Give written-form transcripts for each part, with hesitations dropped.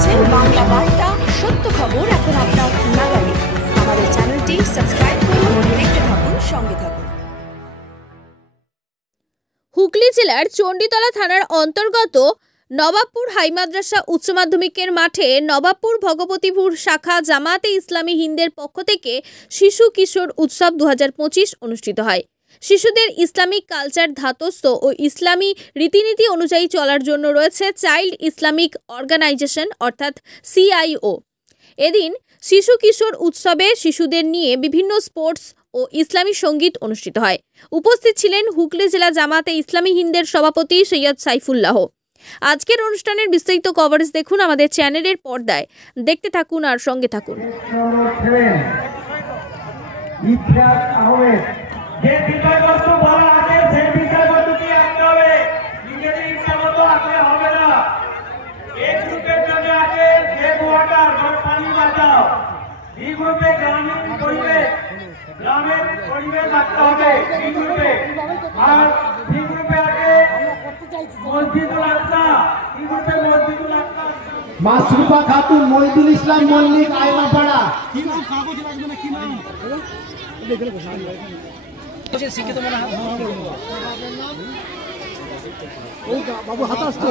দেখছেন বাংলা বার্তা, সত্য খবর এখন আপনার নাগালে। আমাদের চ্যানেলটি সাবস্ক্রাইব করুন, দেখতে থাকুন, সঙ্গে থাকুন। হুগলি জেলার চণ্ডীতলা থানার অন্তর্গত নবাবপুর হাই মাদ্রাসা উচ্চ মাধ্যমিকের মাঠে নবাবপুর ভগবতীপুর শাখা জামায়াতে ইসলামী হিন্দের পক্ষ থেকে শিশু কিশোর উৎসব 2025 অনুষ্ঠিত হয়। শিশুদের ইসলামিক কালচার ধাতস্থ ও ইসলামী রীতিনীতি অনুযায়ী চলার জন্য রয়েছে চাইল্ড ইসলামিক অর্গানাইজেশন অর্থাৎ CIO। এদিন শিশু কিশোর উৎসবে শিশুদের নিয়ে বিভিন্ন স্পোর্টস ও ইসলামী সঙ্গীত অনুষ্ঠিত হয়। উপস্থিত ছিলেন হুগলি জেলা জামায়াতে ইসলামী হিন্দের সভাপতি সৈয়দ সাইফুল্লাহ। আজকের অনুষ্ঠানের বিস্তারিত কভারেজ দেখুন আমাদের চ্যানেলের পর্দায়। দেখতে থাকুন আর সঙ্গে থাকুন। মাসরুফা খাতুন, মহিদুল ইসলাম মল্লিক, আয়নাপাড়া। বাবু হাত আসছে।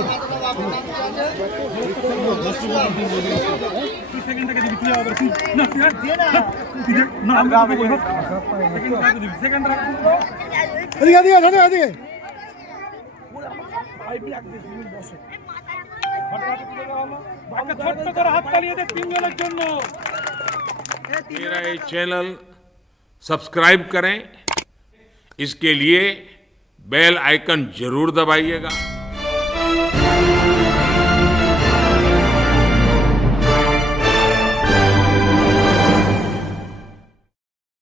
मेरा ये चैनल सब्सक्राइब करें, इसके लिए बेल आइकन जरूर दबाइएगा।